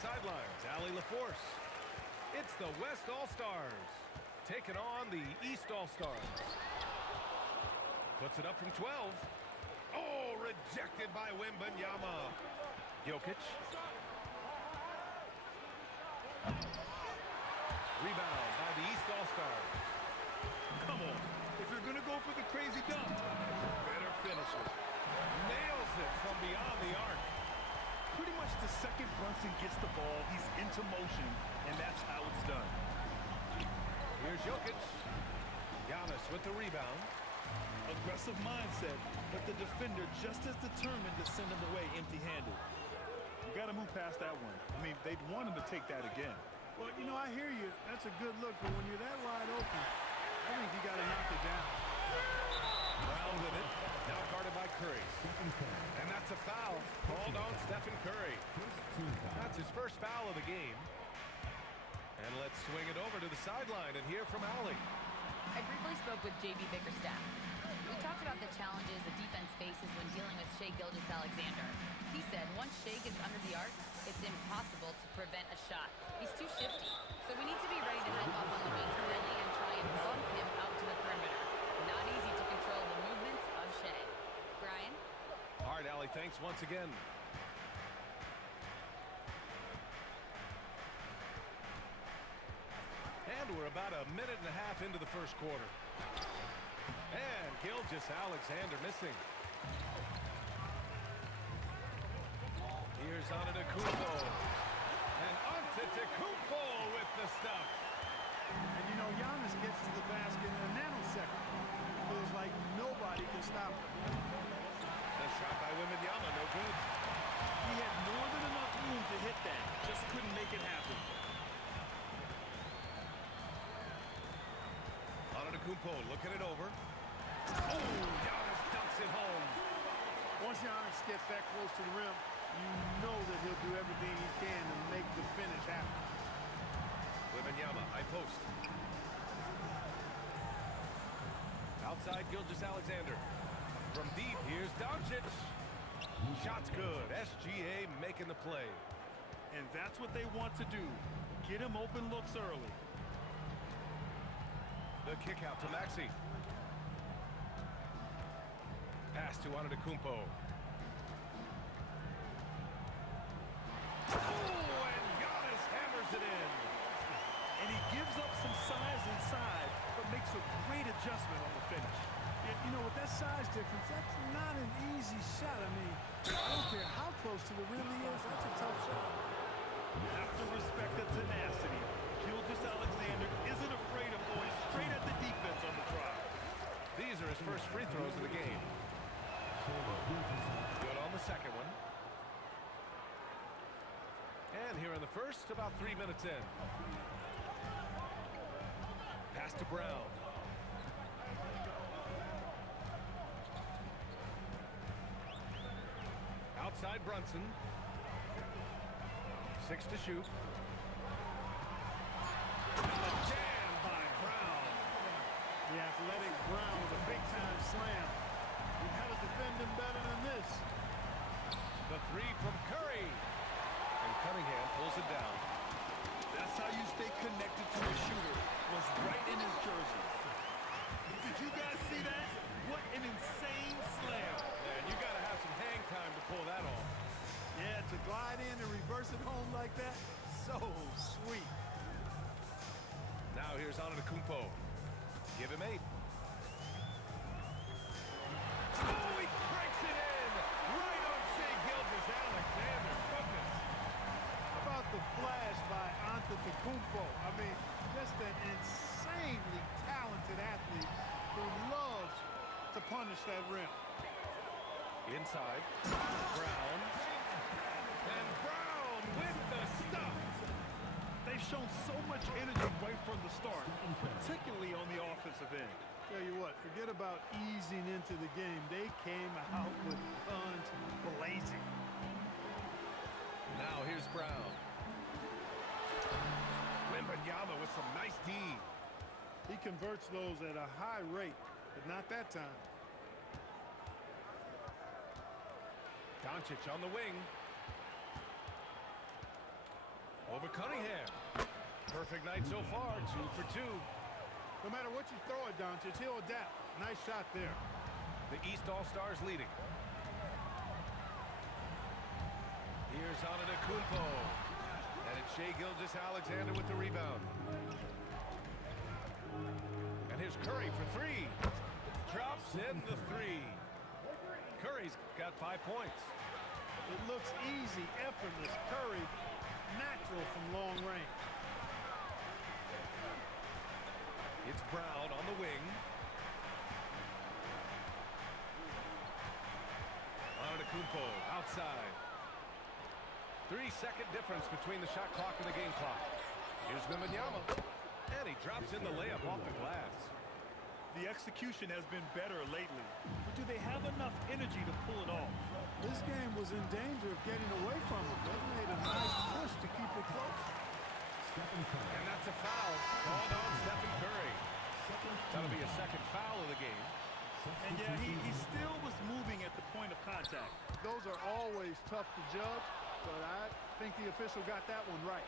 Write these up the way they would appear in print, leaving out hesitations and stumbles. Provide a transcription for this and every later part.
sidelines, Allie LaForce. It's the West All-Stars taking on the East All-Stars. Puts it up from 12. Oh, rejected by Wembanyama. Jokic. Rebound by the East All-Stars. Come on. If you're going to go for the crazy dunk, better finish it. Nails it from beyond the arc. Pretty much the second Brunson gets the ball, he's into motion, and that's how it's done. Here's Jokic. Giannis with the rebound. Aggressive mindset, but the defender just as determined to send him away empty-handed. You got to move past that one. I mean, they'd want him to take that again. Well, you know, I hear you. That's a good look, but when you're that wide open, I think you got to knock it down. Brown with it. Now guarded by Curry. And that's a foul called on Stephen Curry. That's his first foul of the game. And let's swing it over to the sideline and hear from Allie. I briefly spoke with J.B. Bickerstaff. We talked about the challenges a defense faces when dealing with Shai Gilgeous-Alexander. He said once Shai gets under the arc, it's impossible to prevent a shot. He's too shifty, so we need to be ready to help off on the wings early and try and bump him out to the perimeter. Not easy to control the movements of Shai. Brian? All right, Allie, thanks once again. And we're about a minute and a half into the first quarter. And Gilgeous-Alexander missing. Here's Antetokounmpo. And Antetokounmpo with the stuff. And, you know, Giannis gets to the basket in a nanosecond. Feels like nobody can stop him. The shot by Wembanyama, no good. He had more than enough room to hit that, just couldn't make it happen. Antetokounmpo looking it over. Oh, Giannis dunks it home. Once Giannis gets that close to the rim, you know that he'll do everything he can to make the finish happen. Wembanyama, high post. Outside Gilgeous-Alexander. From deep, here's Doncic. Shot's good. SGA making the play. And that's what they want to do. Get him open looks early. The kick out to Maxey. Pass to Antetokounmpo. Oh, and Giannis hammers it in. And he gives up some size inside, but makes a great adjustment on the finish. You know, with that size difference, that's not an easy shot. I mean, I don't care how close to the rim he is. That's a tough shot. You have to respect the tenacity. Gilgeous-Alexander isn't afraid of going straight at the defense on the drive. These are his first free throws of the game. Good on the second one. And here in the first, about 3 minutes in. Pass to Brown. Outside Brunson. 6 to shoot. And a jam by Brown. The athletic Brown with a big-time slam. You've got to defend him better than this. The three from Curry. And Cunningham pulls it down. That's how you stay connected to a shooter. Was right in his jersey. Did you guys see that? What an insane slam. Man, you got to have some hang time to pull that off. Yeah, to glide in and reverse it home like that, so sweet. Now here's Antetokounmpo. Give him 8. Oh, he breaks it in! Right on Shai Gilgeous-Alexander. Goodness. How about the flash by Antetokounmpo? I mean, just an insanely talented athlete who loves to punish that rim. Inside. Brown. And Brown with the stuff. They've shown so much energy right from the start, particularly on the offensive end. Tell you what, forget about easing into the game. They came out with guns blazing. Now here's Brown. Wembanyama with some nice D. He converts those at a high rate, but not that time. Doncic on the wing. Over Cunningham. Perfect night so far, 2 for 2. No matter what you throw at Doncic, he'll adapt. Nice shot there. The East All-Stars leading. Here's Antetokounmpo. And it's Shai Gilgeous-Alexander with the rebound. And here's Curry for 3. Drops in the 3. Curry's got 5 points. It looks easy, effortless. Curry, natural from long range. It's Brown on the wing. Antetokounmpo outside. 3-second difference between the shot clock and the game clock. Here's Wembanyama. And he drops in the layup off the glass. The execution has been better lately, but do they have enough energy to pull it off? This game was in danger of getting away from him. They made a nice push to keep it close. And that's a foul called on Stephen Curry. That'll be a second foul of the game. And yeah, he still was moving at the point of contact. Those are always tough to judge, but I think the official got that one right.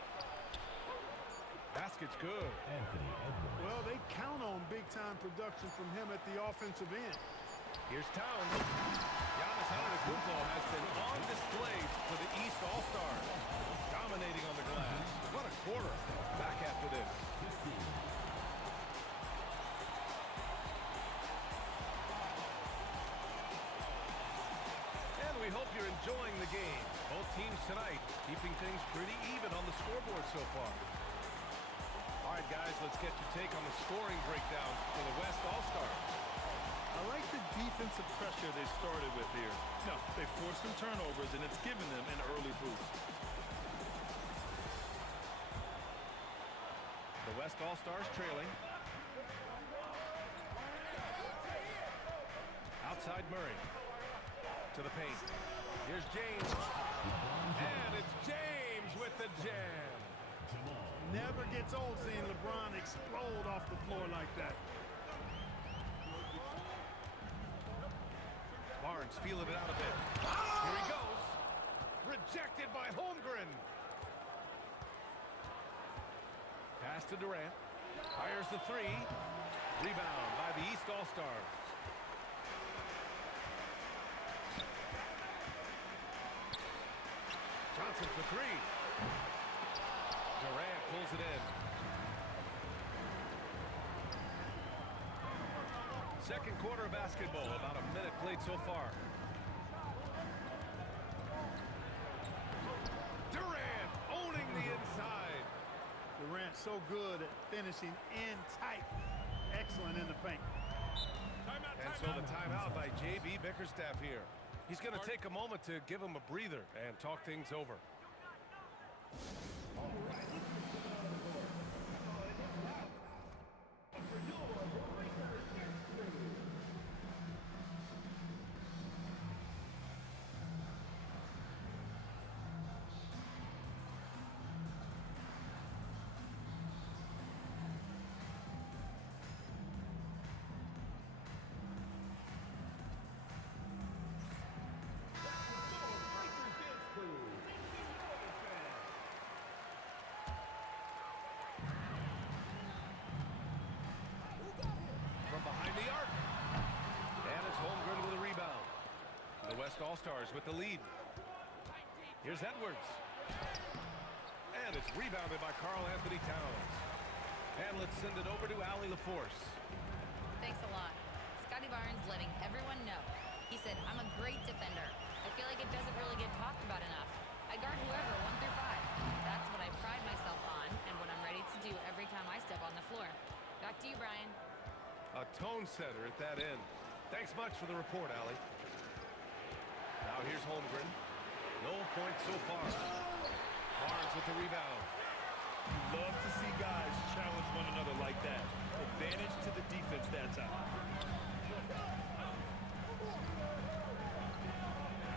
Basket's good. Well, they count on big-time production from him at the offensive end. Here's Towns. Giannis Antetokounmpo has been on display for the East All-Stars, dominating on the glass. What a quarter. Back after this. And we hope you're enjoying the game. Both teams tonight keeping things pretty even on the scoreboard so far. All right, guys, let's get your take on the scoring breakdown for the West All-Stars. I like the defensive pressure they started with here. No, they forced some turnovers, and it's given them an early boost. The West All-Stars trailing. Outside Murray. To the paint. Here's James. And it's James with the jam. Never gets old seeing LeBron explode off the floor like that. Barnes feeling it out a bit. Here he goes. Rejected by Holmgren. Pass to Durant. Fires the 3. Rebound by the East All-Stars. Johnson for 3. Durant pulls it in. Second quarter of basketball, about a minute played so far. Durant owning the inside. Durant so good at finishing in tight. Excellent in the paint. And so the timeout by J.B. Bickerstaff here. He's going to take a moment to give him a breather and talk things over. All-Stars with the lead. Here's Edwards. And it's rebounded by Karl-Anthony Towns. And let's send it over to Allie LaForce. Thanks a lot. Scottie Barnes letting everyone know. He said, I'm a great defender. I feel like it doesn't really get talked about enough. I guard whoever, 1 through 5. That's what I pride myself on and what I'm ready to do every time I step on the floor. Back to you, Brian. A tone setter at that end. Thanks much for the report, Allie. Now here's Holmgren. No points so far. Barnes with the rebound. You love to see guys challenge one another like that. Advantage to the defense that time.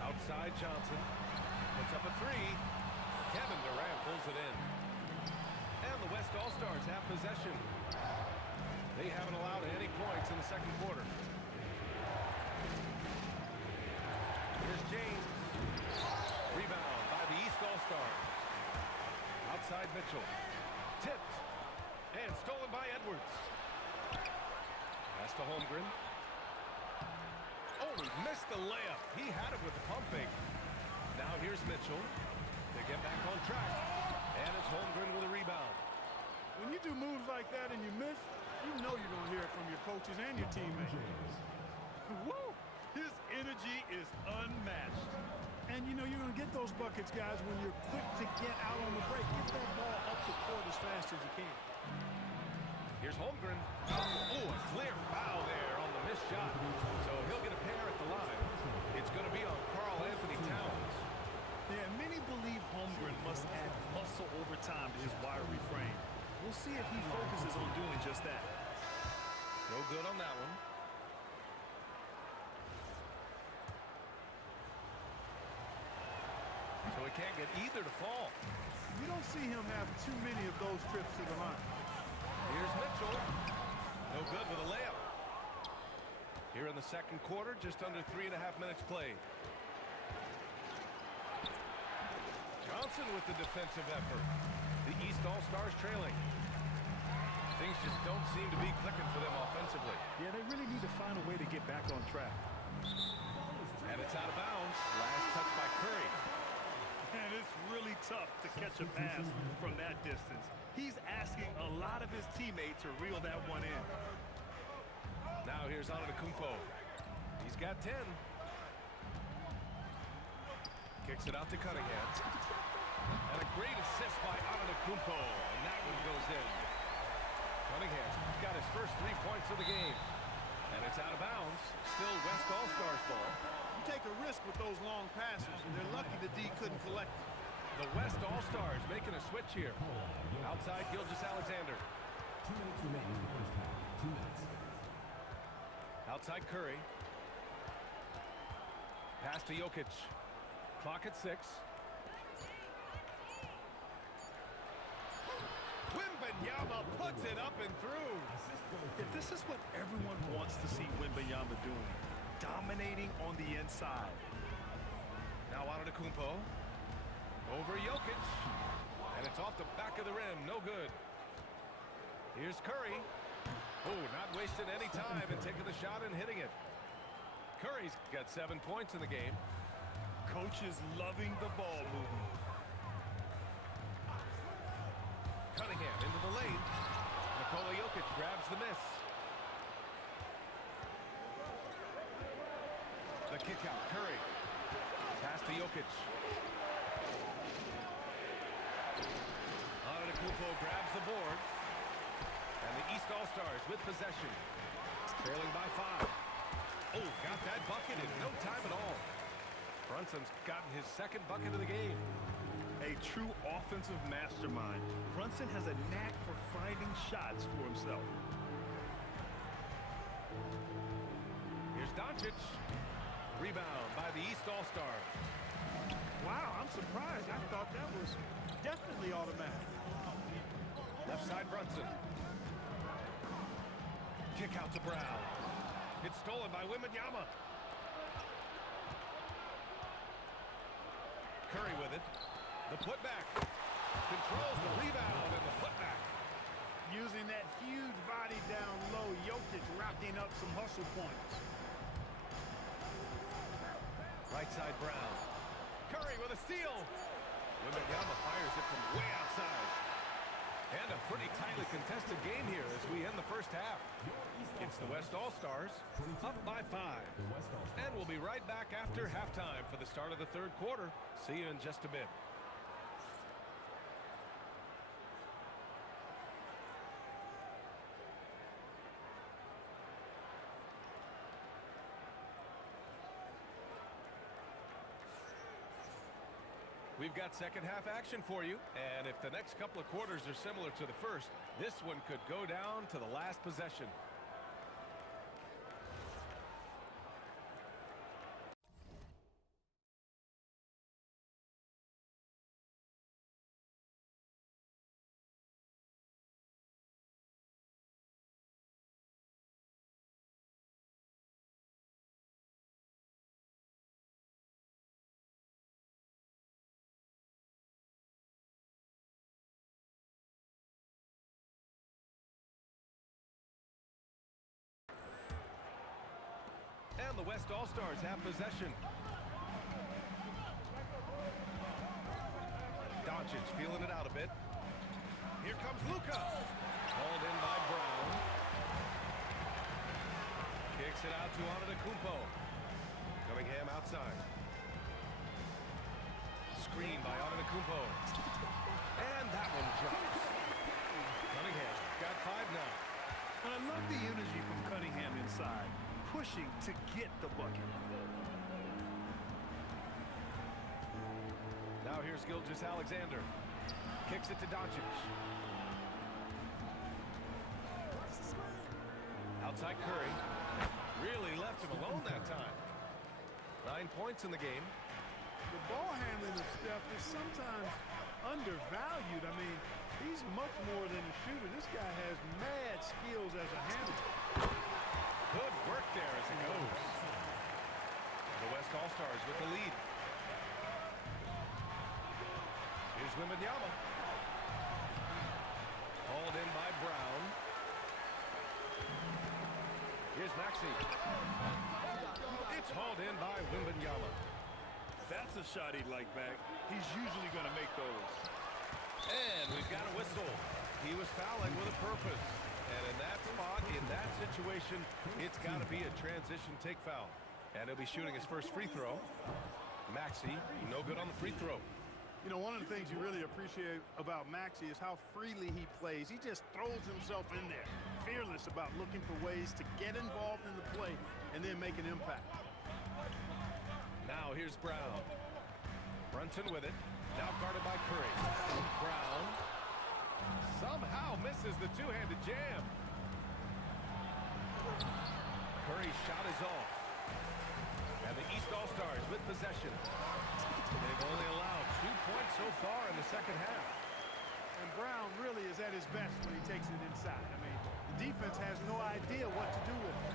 Outside Johnson. Puts up a 3. Kevin Durant pulls it in. And the West All-Stars have possession. They haven't allowed any points in the second quarter. Here's James. Rebound by the East All-Stars. outside Mitchell. Tipped. And stolen by Edwards. Pass to Holmgren. Oh, he missed the layup. He had it with the pump fake. Now here's Mitchell to get back on track. And it's Holmgren with a rebound. When you do moves like that and you miss, you know you're going to hear it from your coaches and your teammates. Woo! His energy is unmatched. And you know you're going to get those buckets, guys, when you're quick to get out on the break. Get that ball up the court as fast as you can. Here's Holmgren. Oh, a clear foul there on the missed shot. So he'll get a pair at the line. It's going to be on Karl Anthony Towns. Yeah, many believe Holmgren must add muscle over time to his wiry frame. We'll see if he focuses on doing just that. No good on that one. So he can't get either to fall. You don't see him have too many of those trips to the line. Here's Mitchell. No good with a layup. Here in the second quarter, just under 3.5 minutes played. Johnson with the defensive effort. The East All-Stars trailing. Things just don't seem to be clicking for them offensively. Yeah, they really need to find a way to get back on track. And it's out of bounds. Last touch by Curry. And it's really tough to catch a pass from that distance. He's asking a lot of his teammates to reel that one in. Now here's Antetokounmpo. He's got 10. Kicks it out to Cunningham. And a great assist by Antetokounmpo. And that one goes in. Cunningham's got his first 3 points of the game. And it's out of bounds. Still West All-Stars ball. You take a risk with those long passes, and they're lucky the D couldn't collect it. The West All-Stars making a switch here. Outside Gilgeous-Alexander. 2 minutes remaining in the first half. 2 minutes. Outside Curry. Pass to Jokic. Clock at 6. Wembanyama puts it up and through. If this is what everyone wants to see Wembanyama doing, dominating on the inside. Now Antetokounmpo. Over Jokic. And it's off the back of the rim. No good. Here's Curry. Oh, not wasting any time and taking the shot and hitting it. Curry's got 7 points in the game. Coach is loving the ball movement. Cunningham into the lane. Nikola Jokic grabs the miss. The kick out. Curry. Pass to Jokic. Antetokounmpo grabs the board. And the East All-Stars with possession. Trailing by 5. Oh, got that bucket in no time at all. Brunson's gotten his second bucket of the game. A true offensive mastermind. Brunson has a knack for finding shots for himself. Here's Doncic. Rebound by the East All-Stars. Wow, I'm surprised. I thought that was definitely automatic. Left side Brunson. Kick out to Brown. It's stolen by Wembanyama. Curry with it. The putback. Controls the rebound and the putback. Using that huge body down low, Jokic racking up some hustle points. Right side Brown. Curry with a steal. Wembanyama fires it from way outside. And a pretty tightly contested game here as we end the first half. It's the West All-Stars up by 5. And we'll be right back after halftime for the start of the third quarter. See you in just a bit. We've got second half action for you, and if the next couple of quarters are similar to the first, this one could go down to the last possession. the West All-Stars have possession. Doncic feeling it out a bit. Here comes Luka. Hauled in by Brown. Kicks it out to Antetokounmpo. Cunningham outside. Screen by Antetokounmpo. And that one jumps. Cunningham got 5 now. And I love the energy from Cunningham inside, pushing to get the bucket. Now here's Gilgeous-Alexander. Kicks it to Doncic. Outside Curry. Really left him alone that time. 9 points in the game. The ball handling of Steph is sometimes undervalued. I mean, he's much more than a shooter. This guy has mad skills as a handler. Good work there as it goes. The West All-Stars with the lead. Here's Wembanyama. Hauled in by Brown. Here's Maxey. It's hauled in by Wembanyama. That's a shot he'd like back. He's usually going to make those. And we've got a whistle. He was fouling with a purpose. And in that spot, in that situation, it's got to be a transition take foul. And he'll be shooting his first free throw. Maxey, no good on the free throw. You know, one of the things you really appreciate about Maxey is how freely he plays. He just throws himself in there, fearless about looking for ways to get involved in the play and then make an impact. Now here's Brown. Brunson with it. Now guarded by Curry. Brown somehow misses the two-handed jam. Curry's shot is off. And the East All-Stars with possession. They've only allowed 2 points so far in the second half. And Brown really is at his best when he takes it inside. I mean, the defense has no idea what to do with it.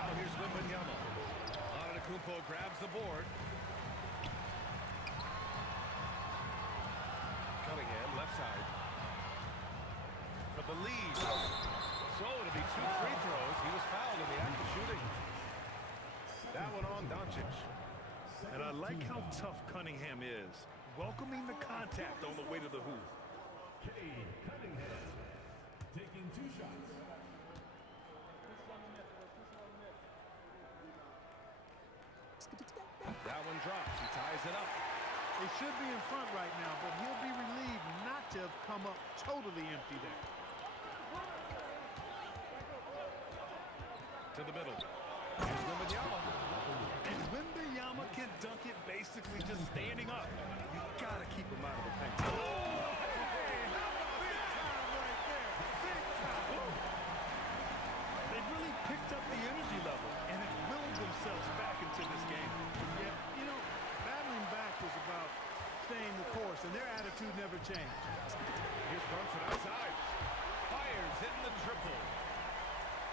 Now here's Wembanyama. Antetokounmpo grabs the board. Cunningham, left side. For the lead. So it'll be 2 free throws. He was fouled in the act of shooting. That one on Doncic. And I like how tough Cunningham is, welcoming the contact on the way to the hoop. Cade Cunningham taking 2 shots. That one drops. He ties it up. They should be in front right now, but he'll be relieved not to have come up totally empty there. To the middle. Here's Wembanyama. And Wembanyama can dunk it basically just standing up. You gotta keep him out of the paint. Big time right there. Big time. They really picked up the energy level and it willed themselves back into this game. Yeah, you know, battling back was about staying the course, and their attitude never changed. Here's Brunson outside. Fires in the triple.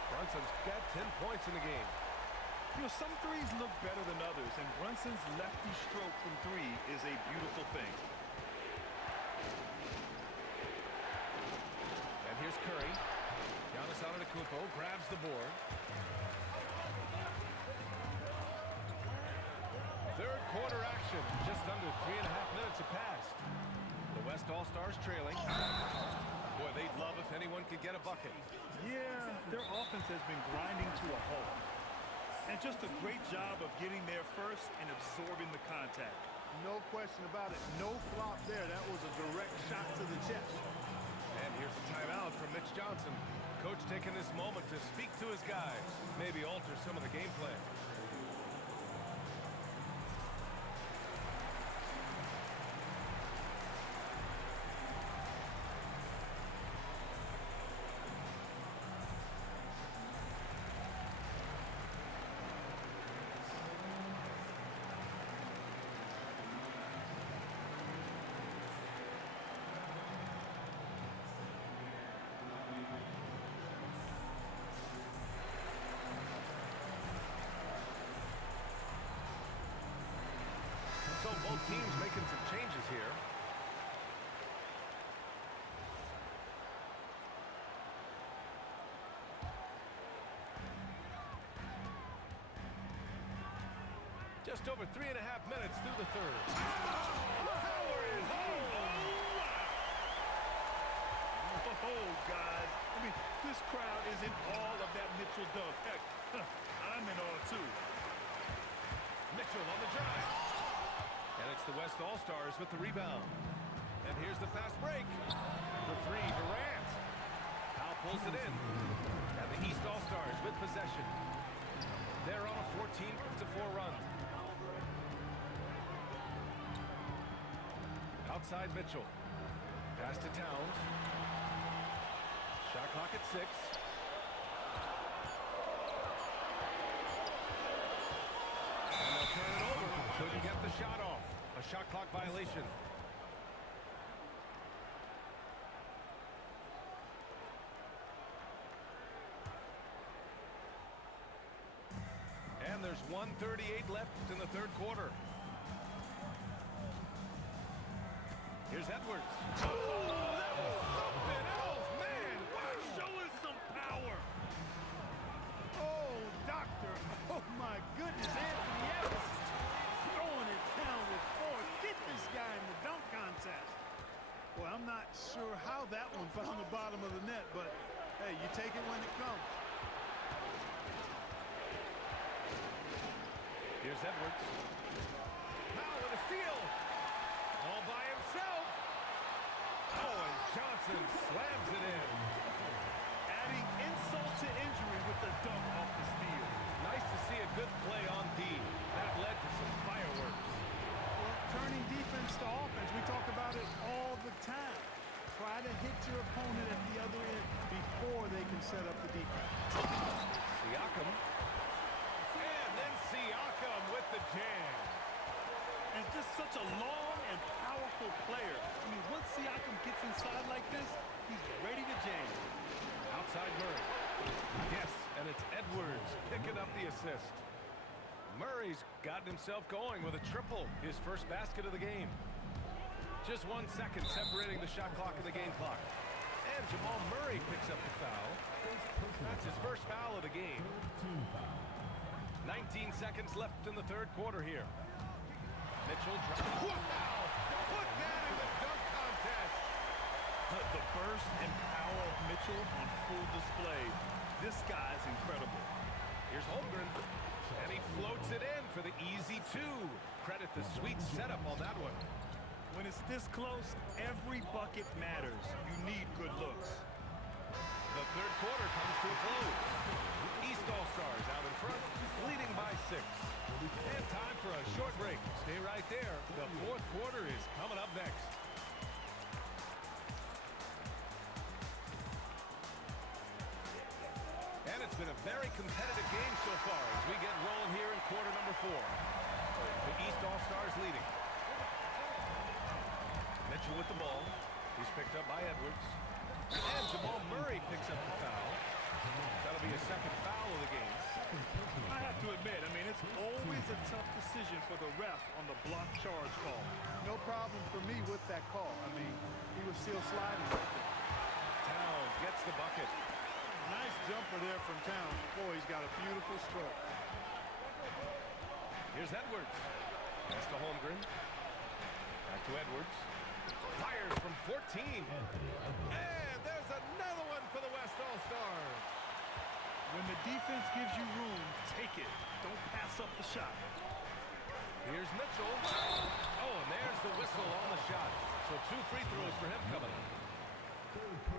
Brunson's got 10 points in the game. You know, some threes look better than others, and Brunson's lefty stroke from 3 is a beautiful thing. And here's Curry. Giannis Antetokounmpo grabs the board. Third quarter action. Just under 3.5 minutes have passed. The West All-Stars trailing. Boy, they'd love if anyone could get a bucket. Yeah, their offense has been grinding to a halt. And just a great job of getting there first and absorbing the contact. No question about it. No flop there. That was a direct shot to the chest. And here's a timeout from Mitch Johnson. Coach taking this moment to speak to his guys. Maybe alter some of the game plan. So both teams making some changes here. Just over 3.5 minutes through the third. Power is home. Oh, guys. I mean, this crowd is in awe of that Mitchell dunk. Heck, I'm in awe, too. Mitchell on the drive. And it's the West All-Stars with the rebound. And here's the fast break. For three, Durant. Powell pulls it in. And the East All-Stars with possession. They're on a 14-4 run. Outside Mitchell. Pass to Towns. Shot clock at 6. And they'll turn it over. Couldn't get the shot off. A shot clock violation. And there's 1:38 left in the third quarter. Here's Edwards. Oh, that was something else, man. Wow. Show us some power. Oh, doctor. Oh, my goodness. Anthony Edwards throwing it down with force. Get this guy in the dunk contest. Well, I'm not sure how that one found the bottom of the net, but, hey, you take it when it comes. Here's Edwards. Powell with a steal. All by himself. Oh, and Johnson slams it in. Adding insult to injury with the dunk off the steal. Nice to see a good play on D. That led to some fireworks. Well, turning defense to offense, we talk about it all the time. Try to hit your opponent at the other end before they can set up the defense. Siakam. And then Siakam with the jam. And just such a long and powerful player. I mean, once Siakam gets inside like this, he's ready to jam. Outside Murray. Yes, and it's Edwards picking up the assist. Murray's gotten himself going with a triple, his first basket of the game. Just 1 second separating the shot clock and the game clock. And Jamal Murray picks up the foul. That's his first foul of the game. 19 seconds left in the third quarter here. Mitchell drives. Wow! Put that in the dunk contest. The burst and power of Mitchell on full display. This guy's incredible. Here's Holmgren. And he floats it in for the easy 2. Credit the sweet setup on that one. When it's this close, every bucket matters. You need good looks. The third quarter comes to a close. East All-Stars out in front, leading by 6. And time for a short break. Stay right there. The fourth quarter is coming up next. And it's been a very competitive game so far as we get rolling here in quarter number 4. The East All-Stars leading. Mitchell with the ball. He's picked up by Edwards. And Jamal Murray picks up the foul. That'll be a second foul of the game. I have to admit, I mean, it's always a tough decision for the ref on the block charge call. No problem for me with that call. I mean, he was still sliding right there. Towns gets the bucket. Nice jumper there from Towns. Boy, he's got a beautiful stroke. Here's Edwards. Pass to Holmgren. Back to Edwards. Fires from 14. And there's another one for the West All-Stars. When the defense gives you room, take it. Don't pass up the shot. Here's Mitchell. Oh, and there's the whistle on the shot. So 2 free throws for him coming up.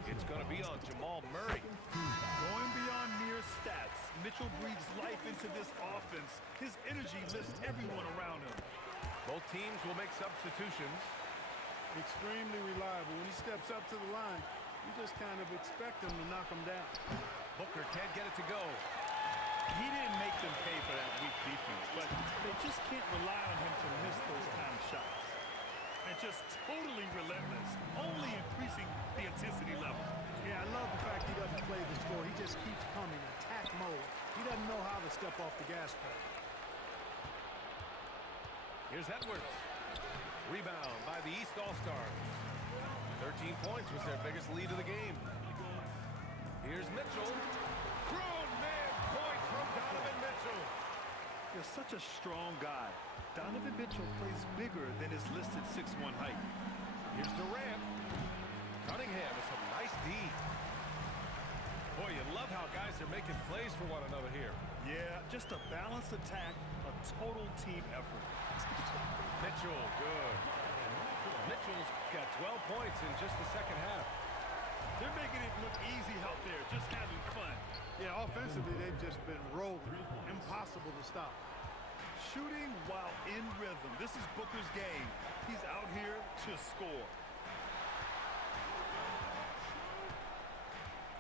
It's going to be on Jamal Murray. Going beyond mere stats, Mitchell breathes life into this offense. His energy lifts everyone around him. Both teams will make substitutions. Extremely reliable. When he steps up to the line, you just kind of expect him to knock him down. Booker can't get it to go. He didn't make them pay for that weak defense, but they just can't rely on him to miss those kind of shots. And just totally relentless, only increasing the intensity level. Yeah, I love the fact he doesn't play the score. He just keeps coming, attack mode. He doesn't know how to step off the gas pedal. Here's Edwards. Rebound by the East All-Stars. 13 points was their biggest lead of the game. Here's Mitchell. Grown man point from Donovan Mitchell. You're such a strong guy. Donovan Mitchell plays bigger than his listed 6'1" height. Here's Durant. Cunningham with some nice D. Boy, you love how guys are making plays for one another here. Yeah, just a balanced attack, a total team effort. Mitchell, good. Mitchell's got 12 points in just the second half. They're making it look easy out there, just having fun. Yeah, offensively, they've just been rolling. Impossible to stop. Shooting while in rhythm. This is Booker's game. He's out here to score.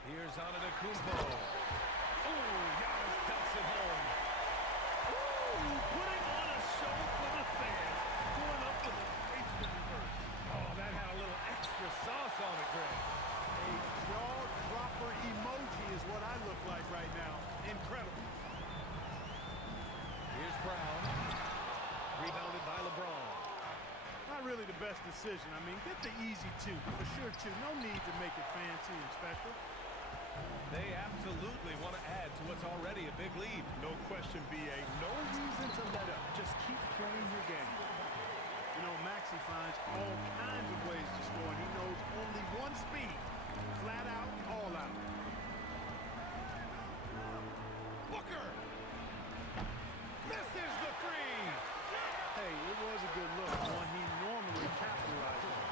Here's Antetokounmpo. Oh, Giannis dumps it home. Ooh, putting on a show for the fans. Going up for the graceful reverse. Oh, that had a little extra sauce on it, Greg. A jaw-dropper emoji is what I look like right now. Incredible. Here's Brown. Rebounded by LeBron. Not really the best decision. I mean, get the easy two. For sure, two. No need to make it fancy and special. They absolutely want to add to what's already a big lead. No question, B.A. No reason to let up. Just keep playing your game. You know, Maxey finds all kinds of ways to score, and he knows only one speed. Flat out, all out. Booker! Misses the three! Hey, it was a good look, one he normally capitalizes on.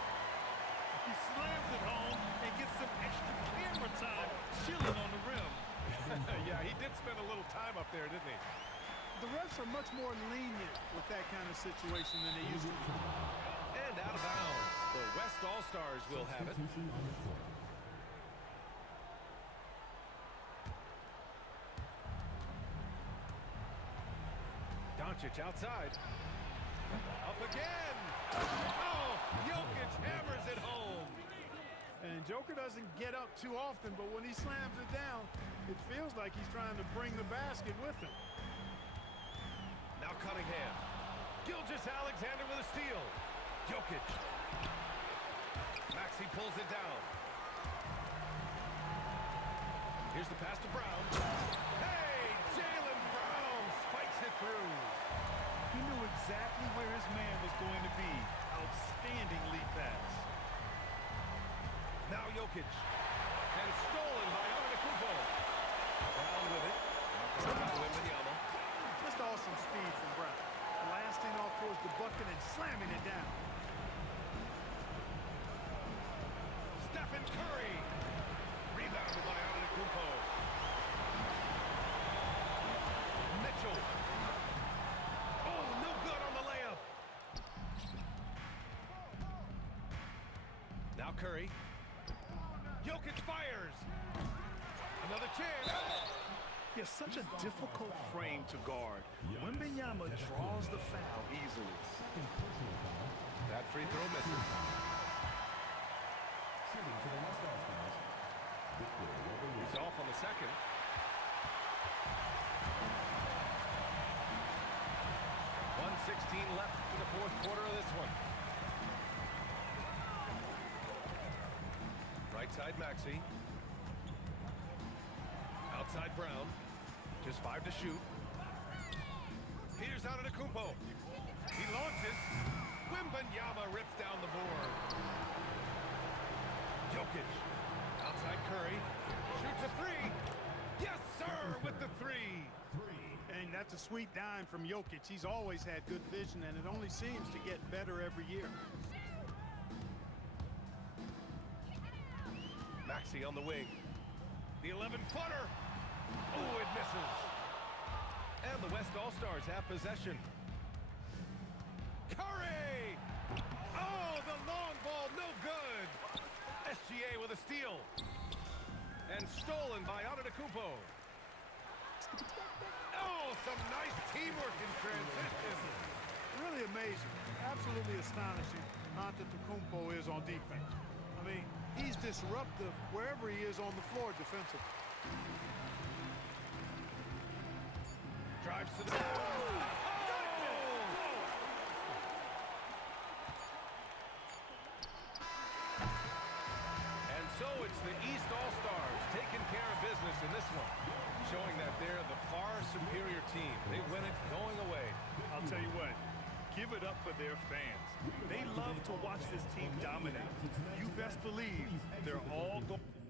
He slams it home and gets some extra camera time chilling on the rim. Yeah, he did spend a little time up there, didn't he? The refs are much more lenient with that kind of situation than they used to be. And out of bounds. The West All-Stars will have it. Substitution on the court. Doncic outside. Up again! Oh, Jokic hammers it home. And Joker doesn't get up too often, but when he slams it down, it feels like he's trying to bring the basket with him. Now Cunningham. Gilgeous-Alexander with a steal. Jokic. Maxey pulls it down. Here's the pass to Brown. Hey, Jaylen Brown spikes it through. He knew exactly where his man was going to be. Outstanding lead pass. Now Jokic. And stolen by Antetokounmpo. Brown with it. Now by Wembanyama. Just awesome speed from Brown. Blasting off towards the bucket and slamming it down. Stephen Curry. Rebounded by Antetokounmpo. Mitchell. Oh, no good on the layup. Now Curry. Jokic fires. Another chance. Yeah, such a difficult frame to guard. Wembanyama draws the foul easily. That free throw misses. Shooting for the West All-Stars. Victor Wembanyama. He's off on the second. .116 left in the fourth quarter of this one. Right side Maxey. Outside Brown. Just 5 to shoot. Here's Antetokounmpo. He launches. Wembanyama rips down the board. Jokic. Outside Curry. Shoots a three. Yes, sir, with the three. And that's a sweet dime from Jokic. He's always had good vision, and it only seems to get better every year. Maxey on the wing. The 11-footer. Oh, it misses. And the West All-Stars have possession. Curry! Oh, the long ball, no good. SGA with a steal. And stolen by Antetokounmpo. Oh, some nice teamwork in transition. Really amazing. Absolutely astonishing Antetokounmpo is on defense. I mean, he's disruptive wherever he is on the floor defensively. Drives to the... And so it's the East All-Stars taking care of business in this one, showing that they're the far superior team. They win it going give it up for their fans. They love to watch this team dominate. You best believe they're all going.